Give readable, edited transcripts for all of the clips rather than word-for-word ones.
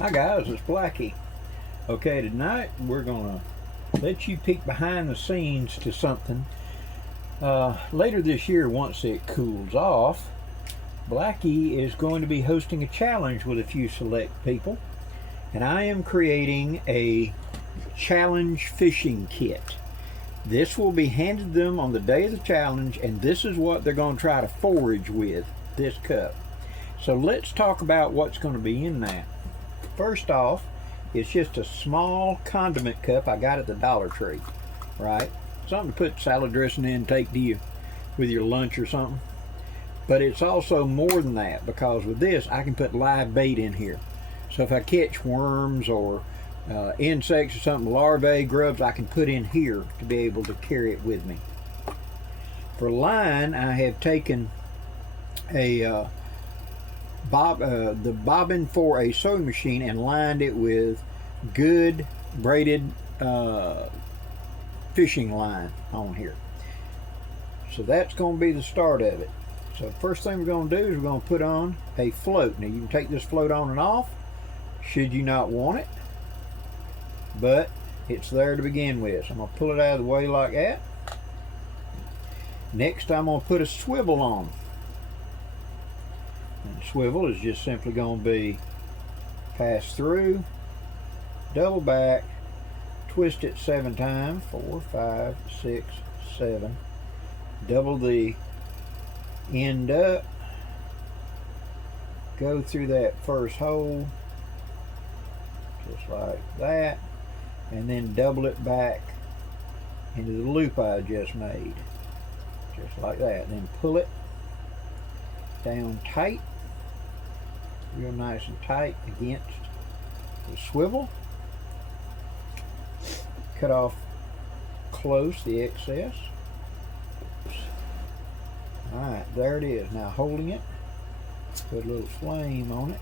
Hi guys, it's Blackie. Okay, tonight we're gonna let you peek behind the scenes to something. Later this year, once it cools off, Blackie is going to be hosting a challenge with a few select people, and I am creating a challenge fishing kit. This will be handed them on the day of the challenge, and this is what they're going to try to forage with, this cup. So let's talk about what's going to be in that. First off, it's just a small condiment cup I got at the Dollar Tree, right? Something to put salad dressing in, take to you with your lunch or something. But it's also more than that, because with this I can put live bait in here. So if I catch worms or insects or something, larvae, grubs, I can put in here to be able to carry it with me. For line, I have taken a the bobbin for a sewing machine and lined it with good braided fishing line on here. So that's going to be the start of it. So first thing we're going to do is we're going to put on a float. Now you can take this float on and off should you not want it, but it's there to begin with. So I'm going to pull it out of the way like that. Next I'm going to put a swivel on. And swivel is just simply going to be pass through, double back, twist it 7 times, 4, 5, 6, 7, double the end up, go through that first hole just like that, and then double it back into the loop I just made, just like that. Then pull it down tight, real nice and tight against the swivel. Cut off close the excess. Alright, there it is. Now holding it, put a little flame on it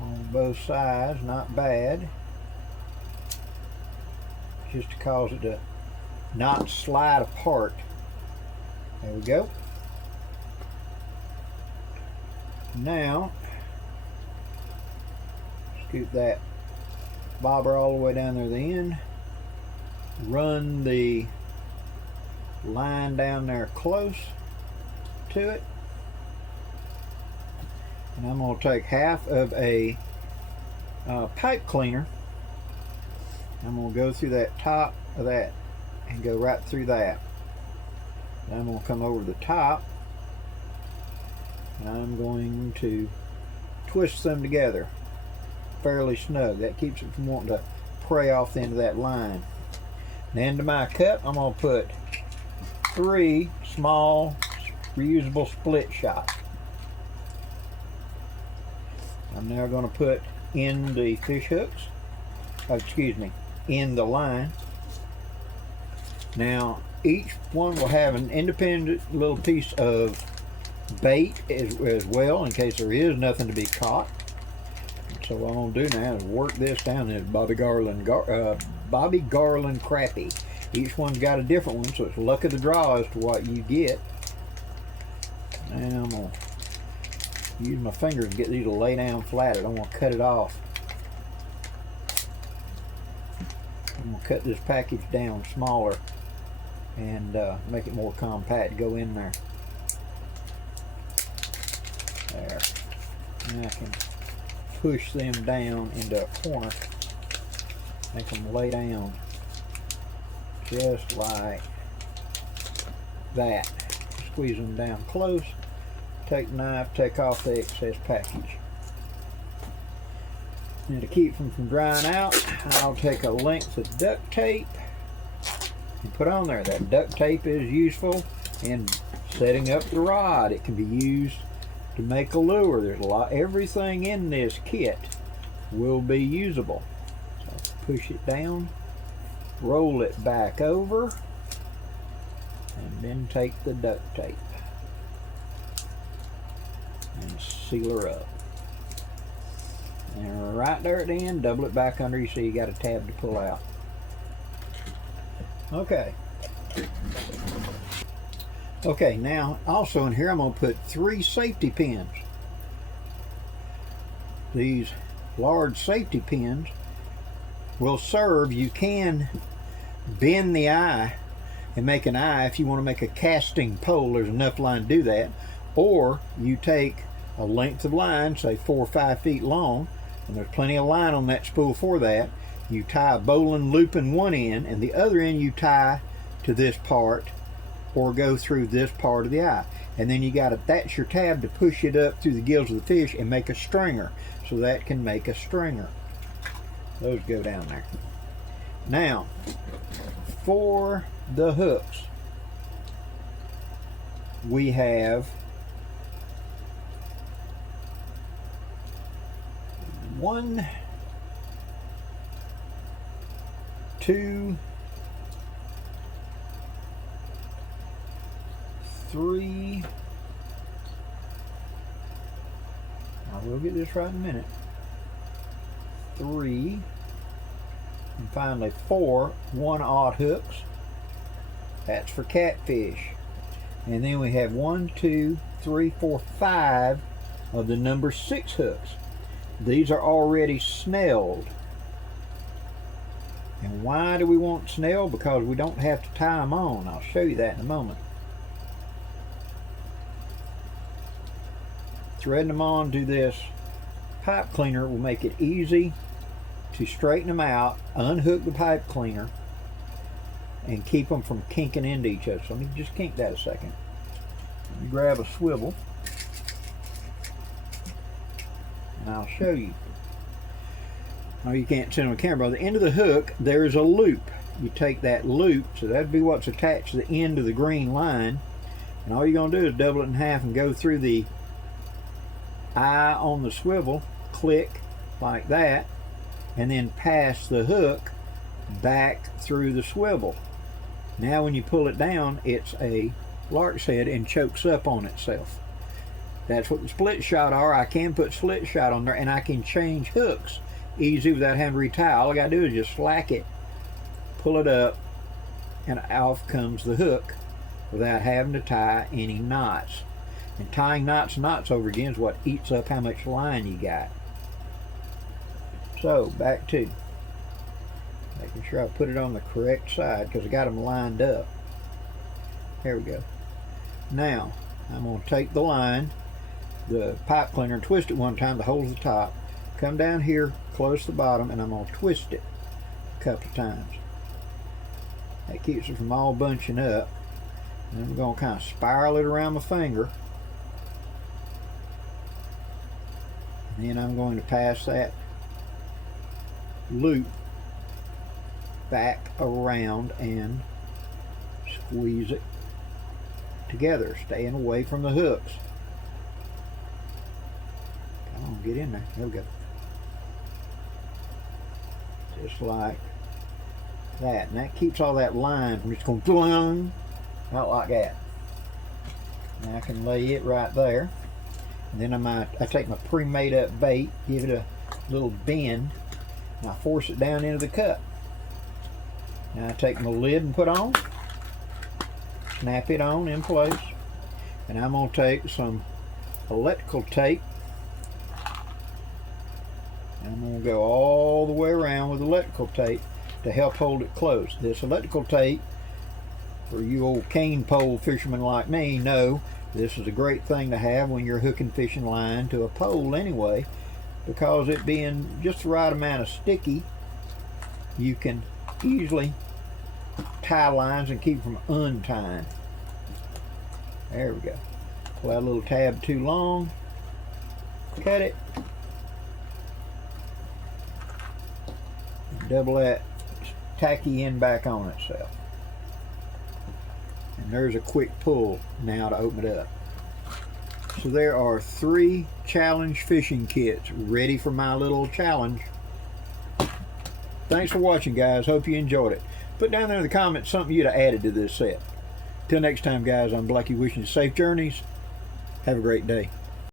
on both sides, not bad, just to cause it to not slide apart. There we go. Now scoop that bobber all the way down there to the end, run the line down there close to it, and I'm going to take half of a pipe cleaner. I'm going to go through that top of that and go right through that. Then I'm going to come over the top and I'm going to twist them together fairly snug. That keeps it from wanting to prey off the end of that line. And into my cup I'm going to put 3 small reusable split shots. I'm now going to put in the fish hooks, in the line. Now each one will have an independent little piece of bait as well, in case there is nothing to be caught. So what I'm going to do now is work this down. This Bobby Garland crappie. Each one's got a different one, so it's luck of the draw as to what you get. And I'm going to use my fingers to get these to lay down flat. I don't want to cut it off. I'm going to cut this package down smaller and make it more compact to go in there. There. And I can push them down into a corner, make them lay down just like that. Squeeze them down close, take the knife, take off the excess package. And to keep them from drying out, I'll take a length of duct tape and put on there. That duct tape is useful in setting up the rod. It can be used to make a lure. There's everything in this kit will be usable. So push it down, roll it back over, and then take the duct tape and seal her up. And right there at the end, double it back under. You see you got a tab to pull out. Okay. Okay, now also in here I'm going to put 3 safety pins. These large safety pins will serve. You can bend the eye and make an eye if you want to make a casting pole. There's enough line to do that. Or you take a length of line, say 4 or 5 feet long, and there's plenty of line on that spool for that. You tie a bowline loop in one end, and the other end you tie to this part or go through this part of the eye. And then you got to, that's your tab to push it up through the gills of the fish and make a stringer. So that can make a stringer. Those go down there. Now, for the hooks, we have 1, 2, 3. I will get this right in a minute. 3, and finally 4 1/0 hooks. That's for catfish. And then we have 1, 2, 3, 4, 5 of the number 6 hooks. These are already snelled. And why do we want snelled? Because we don't have to tie them on. I'll show you that in a moment. Threading them on to this pipe cleaner will make it easy to straighten them out, unhook the pipe cleaner, and keep them from kinking into each other. So let me just kink that a second. Let me grab a swivel, and I'll show you. Oh, you can't see it on the camera. By the end of the hook, there's a loop. You take that loop, so that'd be what's attached to the end of the green line, and all you're going to do is double it in half and go through the eye on the swivel, click like that, and then pass the hook back through the swivel. Now when you pull it down, it's a lark's head and chokes up on itself. That's what the split shot are. I can put split shot on there, and I can change hooks easy without having to retie. All I gotta do is just slack it, pull it up, and off comes the hook without having to tie any knots. And tying knots and knots over again is what eats up how much line you got. So back to making sure I put it on the correct side, because I got them lined up. There we go. Now I'm going to take the line, the pipe cleaner, and twist it one time to hold the top. Come down here close to the bottom, and I'm going to twist it a couple of times. That keeps it from all bunching up. And I'm going to kind of spiral it around my finger. And then I'm going to pass that loop back around and squeeze it together, staying away from the hooks. Come on, get in there. There we go. Just like that. And that keeps all that line from just going out like that. And I can lay it right there. And then I take my pre-made up bait, give it a little bend, and I force it down into the cup. Now I take my lid and put on, snap it on in place, and I'm going to take some electrical tape, and I'm going to go all the way around with electrical tape to help hold it close. This electrical tape, for you old cane pole fishermen like me, know this is a great thing to have when you're hooking fishing line to a pole anyway, because it being just the right amount of sticky, you can easily tie lines and keep them from untying. There we go. Pull that little tab too long, cut it, double that tacky end back on itself. And there's a quick pull now to open it up. So there are 3 challenge fishing kits ready for my little challenge. Thanks for watching, guys. Hope you enjoyed it. Put down there in the comments something you'd have added to this set. Till next time, guys, I'm Blackie wishing you safe journeys. Have a great day.